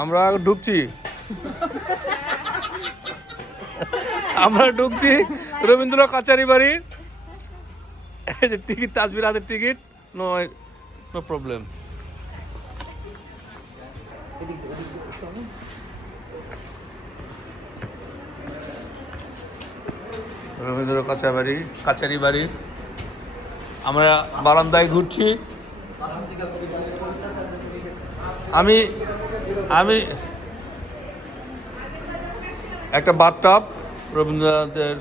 আমরা ঢুকছি আমরা ঢুকছি রবীন্দ্র কাচারি বাড়ি। এই যে টিকিট, তাজবির হাতের ticket, no no problem. Rabindra Kachari Bari. আমরা বারান্দায় ঘুরছি। আমি আমি একটা বাথটাব রবীন্দ্রনাথের।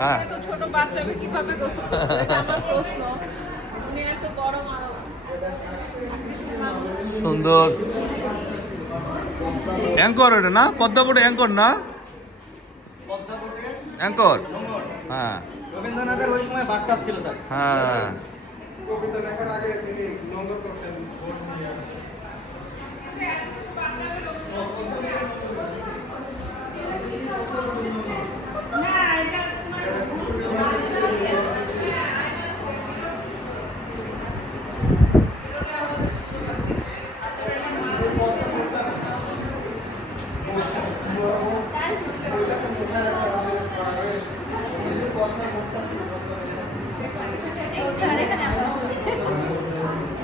হ্যাঁ, ছোট বাচ্চাকে কিভাবে গোসল করবে এটা আমার প্রশ্ন। উনি এত গরম আরো সুন্দর অ্যাঙ্কর, এটা না পদ্মাবতী অ্যাঙ্কর না? অ্যাঙ্কর, হ্যাঁ রবীন্দ্রনাথের ওই সময় বাথটাব ছিল স্যার। হ্যাঁ। কবিতা লেখার আগে তিনি নোংর করতেন।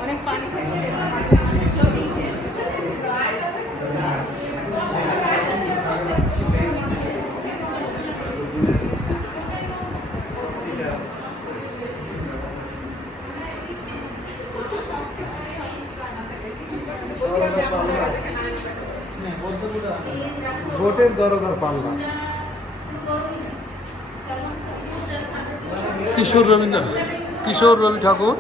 অনেক পানি থাকে। ভোটের দরকার পাল্লা। কিশোর রবি ঠাকুর।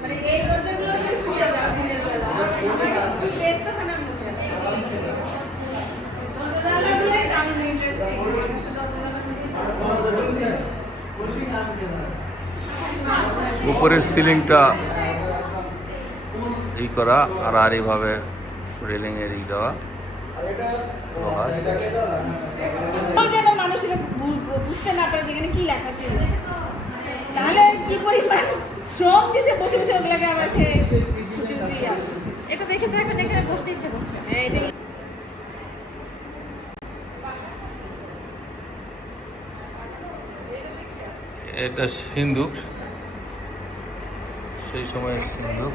মানে এই দরজাগুলো যদি খুলে দাও দিনের বেলা ওই কেসটা খানা মধ্যে আছে। দরজাগুলোই দারুণ ইন্টারেস্টিং। উপরের সিলিংটা এই করা আর এইভাবে রেলিং এর ই দেওয়া লোহার। যেন মানুষের বুঝতে না পারে যেখানে কি লেখা ছিল, তাহলে কি পরিমাণ শ্রম দিছে বসে বসে ওগুলাকে আবার সে খুঁজে খুঁজে ইয়া করছে। এটা দেখে তো এখন এখানে বসতে ইচ্ছে করছে। এটাই এটা সিন্ধুক, সেই সময়ের সিন্ধুক।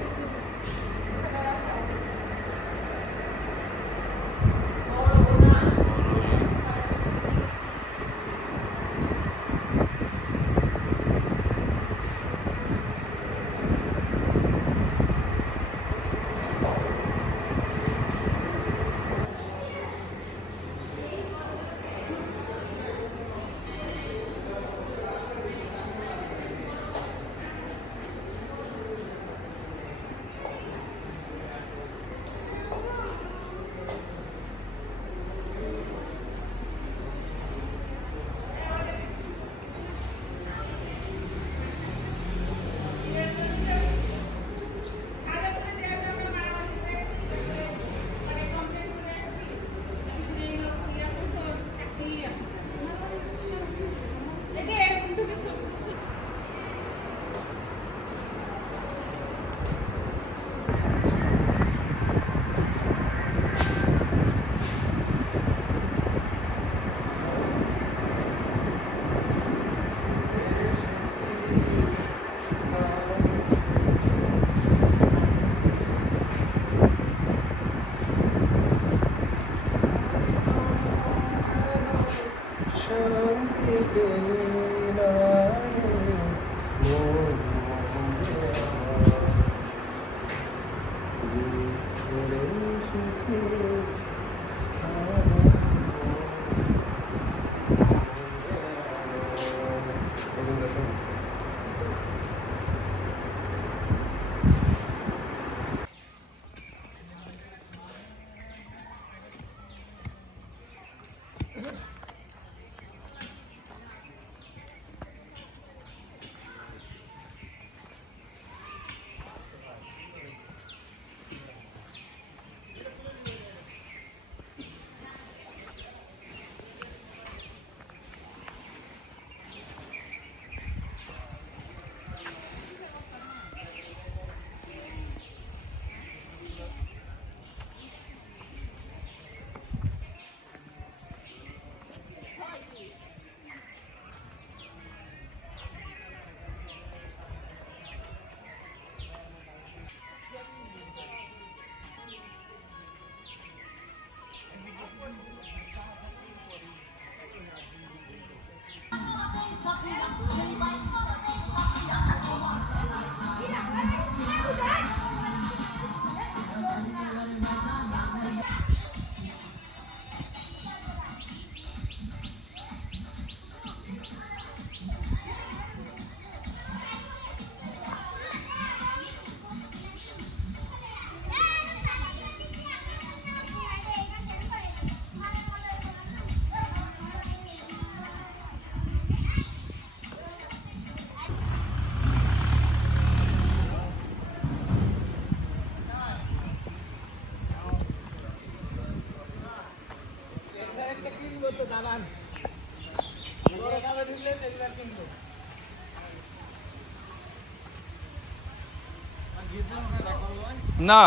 না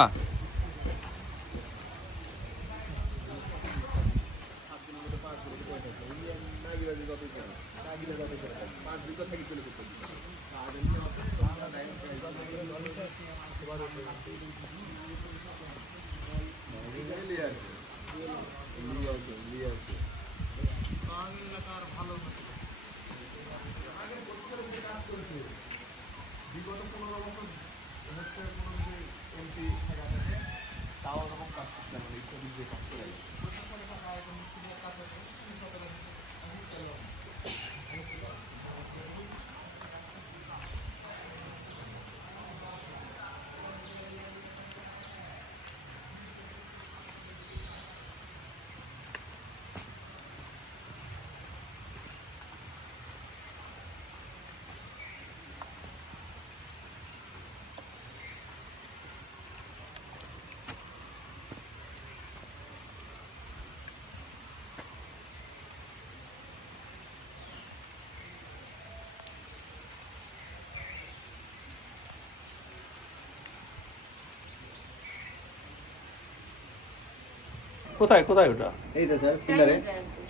কোথায় কোথায় ওটা এই তো স্যার চিল্লারে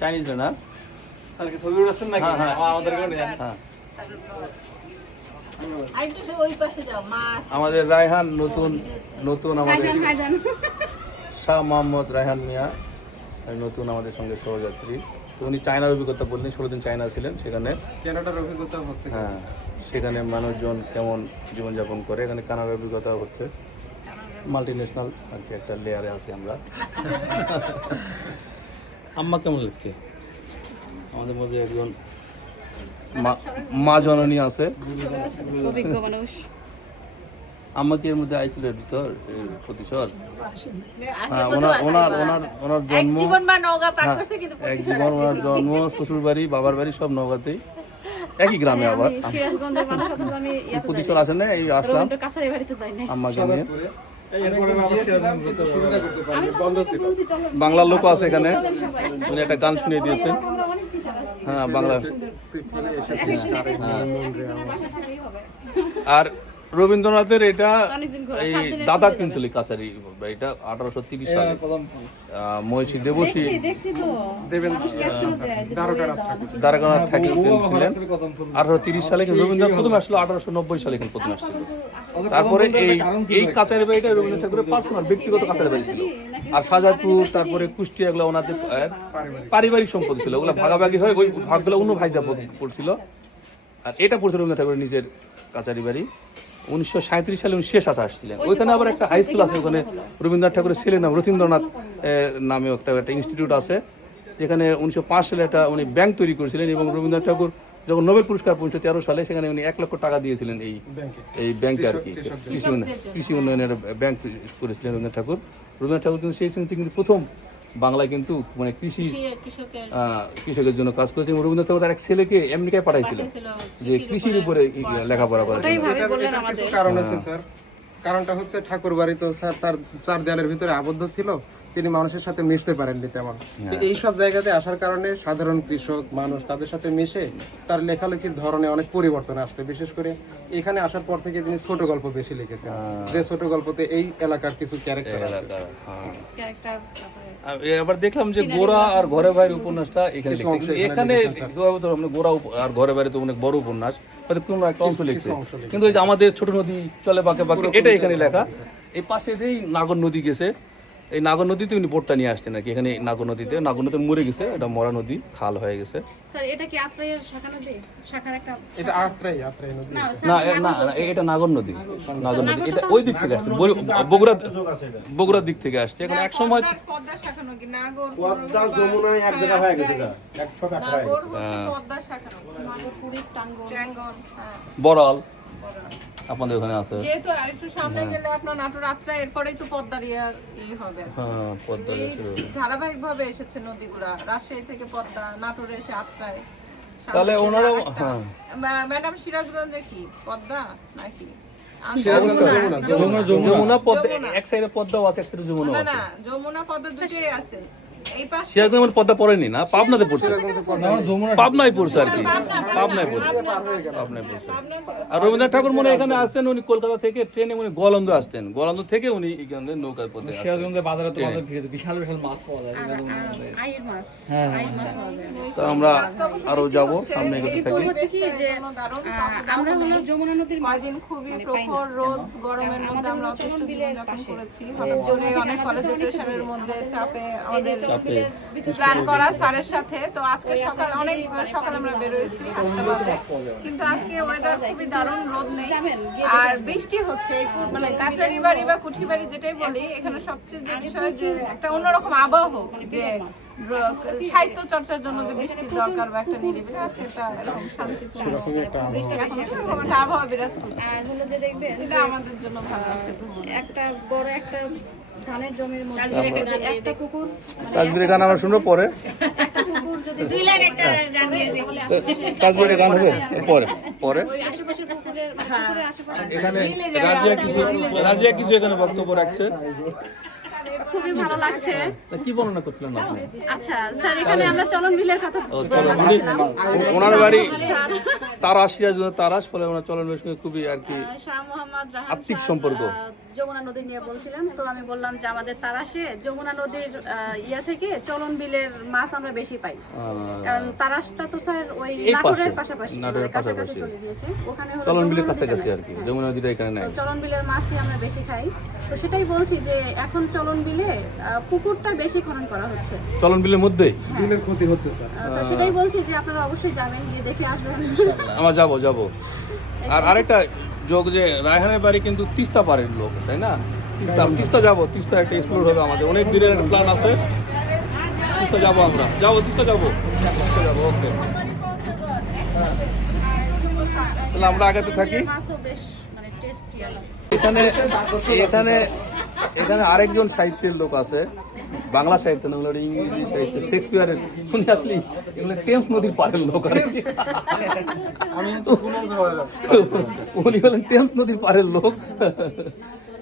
চাইনিজ না স্যার কি ছবি উঠাচ্ছেন নাকি হ্যাঁ, হ্যাঁ। আমাদের কাছে হ্যাঁ আরেকটু ওই পাশে যাও মাছ আমাদের রায়হান নতুন নতুন আমাদের শাহ মোহাম্মদ রায়হান মিয়া নতুন আমাদের সঙ্গে সহযাত্রী। তো উনি চায়নার অভিজ্ঞতা বললেন, 16 দিন চায়না ছিলেন সেখানে। কানাডার অভিজ্ঞতা হচ্ছে হ্যাঁ, সেখানে মানুষজন কেমন জীবনযাপন করে, এখানে কানাডার অভিজ্ঞতা হচ্ছে। মাল্টি ন্যাশনাল আর কি একটা লেয়ারে আছি আমরা। আম্মা কেমন লাগছে? আমাদের মধ্যে একজন মা জননী আছে। অভিজ্ঞ মানুষ। আম্মা কি এর মধ্যে আইছিল ভিতর প্রতিশোধ? আজকে ওনার এক জন্ম, জীবন মা নওগাঁ পার করছে কিন্তু এক জীবন, ওনার জন্ম, শ্বশুর বাড়ি, বাবার বাড়ি সব নওগাঁতেই, একই গ্রামে। আবার সিরাজগঞ্জের মানুষ অথচ আমি প্রতিশোধ আসেন না, এই আসলাম রবীন্দ্র কাছারি বাড়িতে যাই না। আম্মাকে নিয়ে। আমি বন্ধ ছিল। বাংলার লোক আছে এখানে, উনি একটা গান শুনিয়ে দিয়েছেন। হ্যাঁ, বাংলা। আর রবীন্দ্রনাথের এটা এই দাদা কিনছিল কাছারি, এটা 1830 সালে মহিষী দেবশ্রী দেখছি তো দ্বারকানাথ ঠাকুর কিনছিলেন 1830 সালে। কিন্তু রবীন্দ্রনাথ প্রথম আসলো 1890 সালে, কিন্তু প্রথম আসছিল। তারপরে এই কাছারি বাড়িটা রবীন্দ্রনাথ ঠাকুরের পার্সোনাল ব্যক্তিগত কাছারি বাড়ি ছিল। আর শাহজাদপুর, তারপরে কুষ্টিয়া, এগুলো ওনাদের পারিবারিক সম্পত্তি ছিল। ওগুলো ভাগাভাগি হয়ে ওই ভাগগুলো অন্য ভাইদা পড়ছিল। আর এটা পড়ছিল রবীন্দ্রনাথ ঠাকুরের নিজের কাছারি বাড়ি। 1937 সালে উনি শেষ আসা আসছিলেন। ওইখানে আবার একটা হাই স্কুল আছে, ওখানে রবীন্দ্রনাথ ঠাকুরের ছেলের নাম রথীন্দ্রনাথ নামে একটা ইনস্টিটিউট আছে, যেখানে 1905 সালে একটা উনি ব্যাংক তৈরি করেছিলেন। এবং রবীন্দ্রনাথ ঠাকুর যখন নোবেল পুরস্কার 1913 সালে, সেখানে উনি 1 লক্ষ টাকা দিয়েছিলেন এই ব্যাংকে আর কি, কৃষি উন্নয়নের ব্যাংক করেছিলেন রবীন্দ্রনাথ ঠাকুর। রবীন্দ্রনাথ ঠাকুর কিন্তু সেই সেন্সে কিন্তু প্রথম বাংলায় কিন্তু মানে কৃষকের জন্য কাজ করেছে। রবীন্দ্রনাথ ঠাকুর তার এক ছেলেকে আমেরিকায় পাঠাইছিলেন যে কৃষির উপরে লেখাপড়া করার জন্য। এটার কিছু কারণ আছে স্যার। কারণটা হচ্ছে ঠাকুর বাড়ি তো স্যার চার দেয়ালের ভিতরে আবদ্ধ ছিল, তিনি মানুষের সাথে মিশতে পারেননি তেমন। তো এইসব জায়গাতে আসার কারণে সাধারণ কৃষক মানুষ তাদের সাথে মিশে তার লেখালেখির ধরনে অনেক পরিবর্তন আসছে। বিশেষ করে এখানে আসার পর থেকে তিনি ছোট গল্প বেশি লিখেছেন, যে ছোট গল্পতে এই এলাকার কিছু ক্যারেক্টার আছে। এবার দেখলাম যে গোরা আর ঘরে বাইরে উপন্যাসটা এখানে লিখছে। এখানে গোরা আর ঘরে বাইরে তো অনেক বড় উপন্যাস, হয়তো কোনো একটা অংশ লিখছে। কিন্তু ওই যে আমাদের ছোট নদী চলে বাঁকে বাঁকে, এটা এখানে লেখা। এই পাশে দিয়েই নাগর নদী গেছে, এই নাগর নদীতে উনি বোটটা নিয়ে আসছেন আর কি। এখানে নাগর নদীতে মরে গেছে, এটা মরা নদী, খাল হয়ে গেছে। স্যার এটা কি আত্রাইয়ের শাখা নদী? শাখার একটা এটা আত্রাই নদী। না না, এটা নাগর নদী। নাগর নদী এটা ওই দিক থেকে আসছে, বগুড়ার দিক থেকে আসছে। এখন এক সময় পদ্মা শাখা নদী, নাগর পদ্মা যমুনা এক জায়গা হয়ে গেছে, এক ছক হয়ে নাগর হচ্ছে পদ্মা শাখা নদী, নাগর পুরীর টাঙ্গন। ট্যাঙ্গন, হ্যাঁ। বড়াল আপনাদের ওখানে আছে। যেহেতু আরেকটু সামনে গেলে আপনার নাটোর আত্রা, এরপরেই তো পদ্মার হবে। হ্যাঁ, পদ্মা এই ধারাবাহিক ভাবে এসেছে নদীগুলা, রাজশাহী থেকে পদ্মা, নাটোরে এসে আত্রায়। তাহলে ওনারাও ম্যাডাম সিরাজগঞ্জে কি পদ্মা নাকি? যমুনা পদ্মা, এক সাইডে পদ্মাও আছে, এক সাইডে যমুনা না আছে। না, যমুনা পদ্মা দুটোই আছে। এই পাশে সিরাজগঞ্জ মানে পদ্মা পড়েনি না, পাবনাতে পড়ছে, পাবনায় পড়ছে আর কি, পাবনায় পড়ছে, পাবনায় পড়ছে। আর রবীন্দ্রনাথ ঠাকুর মনে হয় এখানে আসতেন, উনি কলকাতা থেকে ট্রেনে উনি গোয়ালন্দ আসতেন, গোয়ালন্দ থেকে উনি এখানে নৌকার পথে আসতেন। সিরাজগঞ্জের বাজারে তো মাছের ভিড়, বিশাল বিশাল মাছ পাওয়া যায়। আইয়ের মাছ হ্যাঁ। আইয়ের মাছ পাওয়া যায়। তো আমরা আরো যাব, সামনে এগোতে থাকি। হচ্ছে কি যে আমরা হলো যমুনা নদীর মাছ কয়দিন খুবই প্রখর রোদ গরমের মধ্যে আমরা অতিষ্ঠ জীবনযাপন করেছি। হঠাৎ করে অনেক কলেজের প্রেশারের মধ্যে চাপে আমাদের প্ল্যান করা স্যারের সাথে। তো আজকে সকালে অনেক সকালে আমরা বেরোয়েছি 8টা বাজে, কিন্তু আজকে ওয়েদার খুবই দারুণ, রোদ নেই আর বৃষ্টি হচ্ছে। মানে কাচারি বাড়ি বা কুঠি বাড়ি যেটাই বলি, এখানে সবচেয়ে যে বিষয় যে একটা অন্যরকম আবহাওয়া, যে সাহিত্য চর্চার জন্য যে বৃষ্টির দরকার বা একটা নিরিবিলি, আজকে একটা এরকম শান্তিপূর্ণ বৃষ্টি, এখন সেরকম একটা আবহাওয়া বিরাজ করছে। আর হলো যে দেখবেন এটা আমাদের জন্য ভালো আজকে ভ্রমণ। একটা বড় একটা ধানের জমির মধ্যে একটা কুকুর কাশ্মীরি গান আমরা শুনবো পরে, একটা কুকুর যদি দুই লাইন একটা গান গেয়ে দিই। কাশ্মীরি গান হবে পরে পরে। ওই আশেপাশের পুকুরের পুকুরের আশেপাশে এখানে রাজিয়া কিছু এখানে বক্তব্য রাখছে। খুবই ভালো লাগছে। তা কি বর্ণনা করছিলেন আপনি? আচ্ছা স্যার, এখানে আমরা চলন বিলের কথা ও, চলো, ওনার বাড়ি তারাস, সিরাজগঞ্জ তারাস, ফলে ওনার চলন বিলের সঙ্গে খুবই আর কি শাহ মোহাম্মদ রাহান আত্মিক স্যার, সম্পর্ক। যমুনা নদী নিয়ে বলছিলেন। তো আমি বললাম যে আমাদের তারাশে যমুনা নদীর ইয়া থেকে চলন বিলের মাছ আমরা বেশি পাই, কারণ তারাশটা তো স্যার ওই এই নাটোরের পাশে, পাশাপাশি, নাটোরের কাছাকাছি পাশাপাশি। চলে গিয়েছে। ওখানে হলো চলন যমুনা বিলের নদীটা কাছাকাছি নাই। আর কি, যমুনা নদীটা এখানে নাই। তো চলন বিলের মাছই আমরা বেশি খাই। তো সেটাই বলছি যে এখন চলন বিলে পুকুরটা বেশি খনন করা হচ্ছে। চলন বিলের মধ্যেই বিলের ক্ষতি হচ্ছে স্যার। তো সেটাই বলছি যে আপনারা অবশ্যই যাবেন, গিয়ে দেখে আসবেন। আমরা যাব। আর আরেকটা যোগ যে রায়হানের বাড়ি কিন্তু তিস্তা পাড়ের লোক, তাই না? তিস্তা যাব, তিস্তা একটা এক্সপ্লোর হবে আমাদের, অনেক দিনের একটা প্ল্যান আছে। তিস্তা যাবো, আমরা তিস্তা যাবো, ওকে। তাহলে আমরা আগাতে থাকি। মাছও বেশ মানে টেস্টি। এখানে এখানে এখানে আরেকজন সাহিত্যের লোক আছে, বাংলা সাহিত্য না, ওগুলো ইংরেজি সাহিত্য, শেক্সপিয়ারের। উনি আসলে এগুলো টেমস নদীর পাড়ের লোক আর কি। উনি হলেন টেমস নদীর পাড়ের লোক।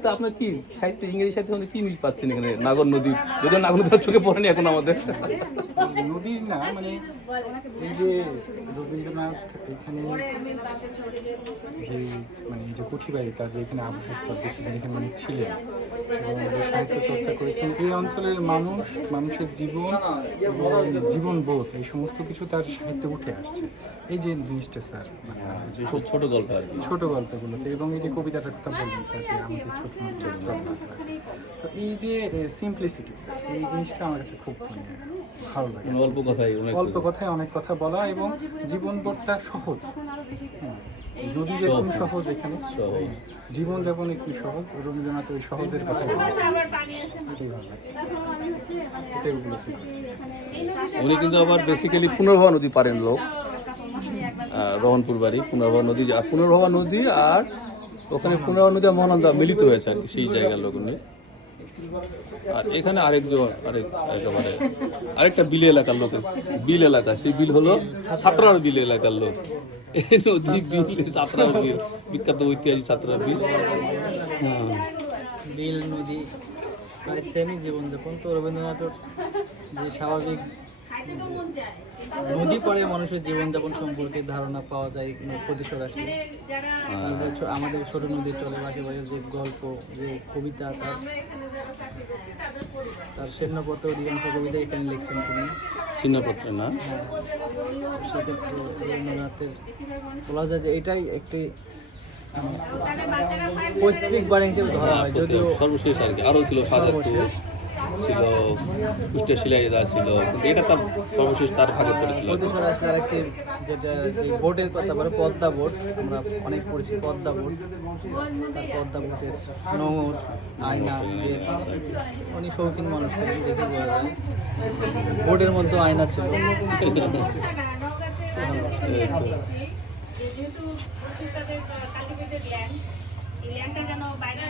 তো আপনার কি সাহিত্য, ইংরেজি সাহিত্যের মধ্যে কি মিল পাচ্ছেন এখানে? নাগর নদী, যদিও নাগর নদীর চোখে পড়েনি এখন আমাদের। নদীর না, মানে এই যে রবীন্দ্রনাথ এখানে যে মানে যে কুঠিবাড়ি, তার যে এখানে আবহাওয়া যেখানে মানে ছিলেন এবং যে সাহিত্য চর্চা করেছেন, এই অঞ্চলের মানুষের জীবন এবং জীবনবোধ, এই সমস্ত কিছু তার সাহিত্যে উঠে আসছে। এই যে জিনিসটা স্যার, মানে খুব ছোট গল্প আর কি, ছোট গল্পগুলোতে, এবং এই যে কবিতাটার কথা বললেন স্যার, যে আমাদের ছোট তো এই যে সিম্পলিসিটি স্যার, এই জিনিসটা আমার কাছে খুব মানে ভালো লাগে। অল্প কথাই অল্প কথায় অনেক কথা বলা এবং জীবনবোধটা সহজ। হ্যাঁ, নদী যেরকম সহজ, এখানে জীবনযাপন একটু সহজ। রবীন্দ্রনাথ ওই সহজের কথা বলেছেন, এটাই ভালো লাগছে, এটাই উপলব্ধি করছি। উনি কিন্তু আবার বেসিক্যালি পুনর্ভবা নদী পারেন লোক, রহনপুর বাড়ি পুনর্ভবা নদী। আর পুনর্ভবা নদী আর ওখানে পুনর্ভবা নদী আর মহানন্দা মিলিত হয়েছে আর কি, সেই জায়গার লোক উনি। আর এখানে একেবারে আরেকটা বিল এলাকার লোকের বিল এলাকা, সেই বিল হলো সাতরার বিল এলাকার লোক। এই নদী বিল, সাতরার বিল, বিখ্যাত ঐতিহাসিক সাতরার বিল। বিল নদী প্রায় সেমই জীবনযাপন। তো রবীন্দ্রনাথের যে স্বাভাবিক নদী পড়ে মানুষের জীবনযাপন সম্পর্কে ধারণা পাওয়া যায় প্রতিশোধ আসলে। আমাদের ছোট নদীর চলে বাঁকেবাড়ির যে গল্প, যে কবিতা, তার ছিন্নপত্র অধিকাংশ কবিতা এখানে লিখছেন তিনি। ছিন্নপত্র না, সেক্ষেত্রে রবীন্দ্রনাথের বলা যায় যে এটাই একটি পৈতৃক বাড়ি হিসেবে ধরা হয়, যদিও সর্বশেষ আর কি। আরও ছিল সাজাদপুর, ছিল কুষ্টিয়া শিলাইদা ছিল, কিন্তু এটা তার সর্বশেষ তার ভাগে পড়েছিল। প্রতিশোধ আসলে আরেকটি যেটা যে বোর্ডের কথা বলে, পদ্মা বোর্ড, আমরা অনেক পড়েছি পদ্মা বোর্ড। তার পদ্মা বোর্ডের নোংর, আয়না, উনি শৌখিন মানুষ ছিলেন, দেখে বোঝা যায়। বোর্ডের মধ্যে আয়না ছিল। যেহেতু তাদের কাল্টিভেটেড ল্যান্ড, এই ল্যান্ডটা যেন বাইরে